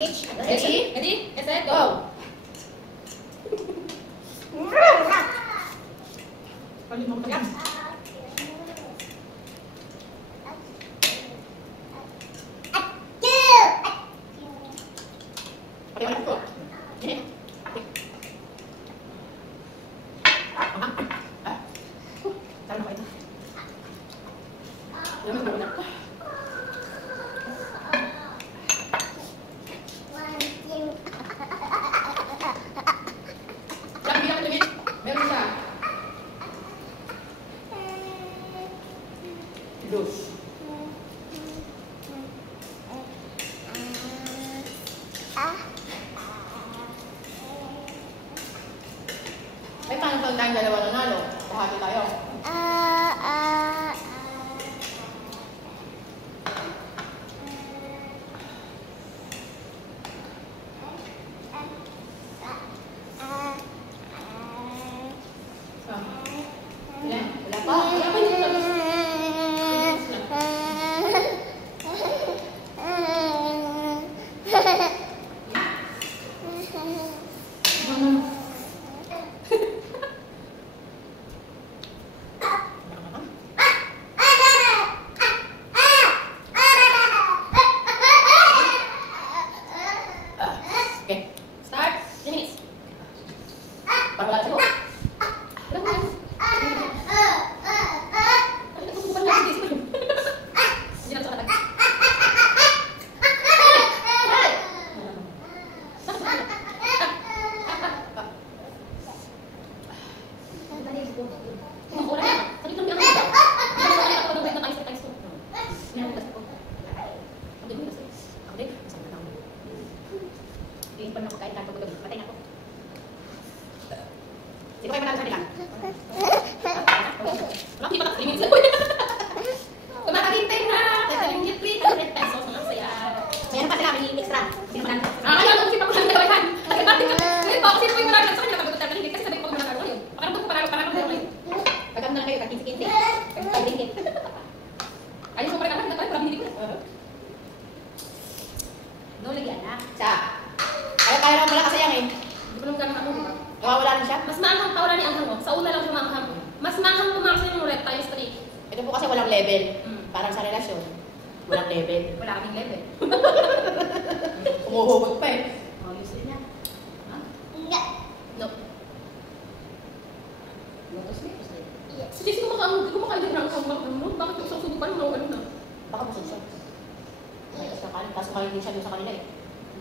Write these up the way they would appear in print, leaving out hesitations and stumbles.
Ready? Ready? Set, go! Palit mo yan. May paano tayong dalawa nanalo? Bahati tayo. Wala pa? Wala pa yung tapos. Okay. Start. 3 minutes. Parang wala sa'yo. Wala mo yan. Hindi lang sa katag. Wala yan. Sakit lang yung ako. Ako nang break na times 2. Hindi ako kasi ko. Ako din mo kasi. Ako din. Masama na ako. Hindi pa na ako kain kanto ko doon. Patay na ako. Sino kayo manalo sa kanila? Wala, hindi pa na 3 minutes lang. Kung makakintay na, yung gift free, 100 pesos. Ang saya. Mayroon pa sila, may extra. Ayaw, nung sipa ko lang dalawahan. Ngayon po, kasi po yung marami sa kanila, pag-utot natin, hindi kasi sabi ko pag manalo yun. Pakarambot ko, parang yun. Pagkam na lang kayo, kakinsi-kinsi. Pag-ringkit. Ayos mo pa rin ako, parang hindi ko na. No, lagyan na. Siya. Kaya naman wala kasayangin. Hindi ko naman gano'n ako, di ba? Nawawala na siya? Mas maanghang pa wala ni Anghang mo. Sa una lang siya maanghang mo. Mas maanghang pumaksa yung red times 3. Ito po kasi walang level. Parang sa relasyon. Walang level. Wala kaming level. Umuhugot pa eh. Oh, use it niya. Ha? No. Lotus me? Yes. Si Jesse kumakain din ng ano? Bakit yung susubukan mo ano na? Baka busog siya. Kaso kain din siya doon sa kanila eh.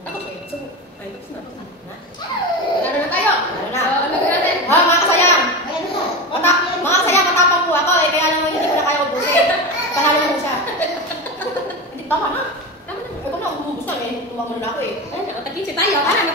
Ako eh. So, ay, tapos na. Ano na tayo? Ano na? Ano natin? Ha, mga kasayang! Mga kasayang, matapang po ako eh. Kaya naman hindi ko na kaya ubusin. Panalo mo siya. Hindi, tama na. Tama na. Ikaw na, umubos na eh. Tumama na ako eh. Ayun, takinsi tayo. Ano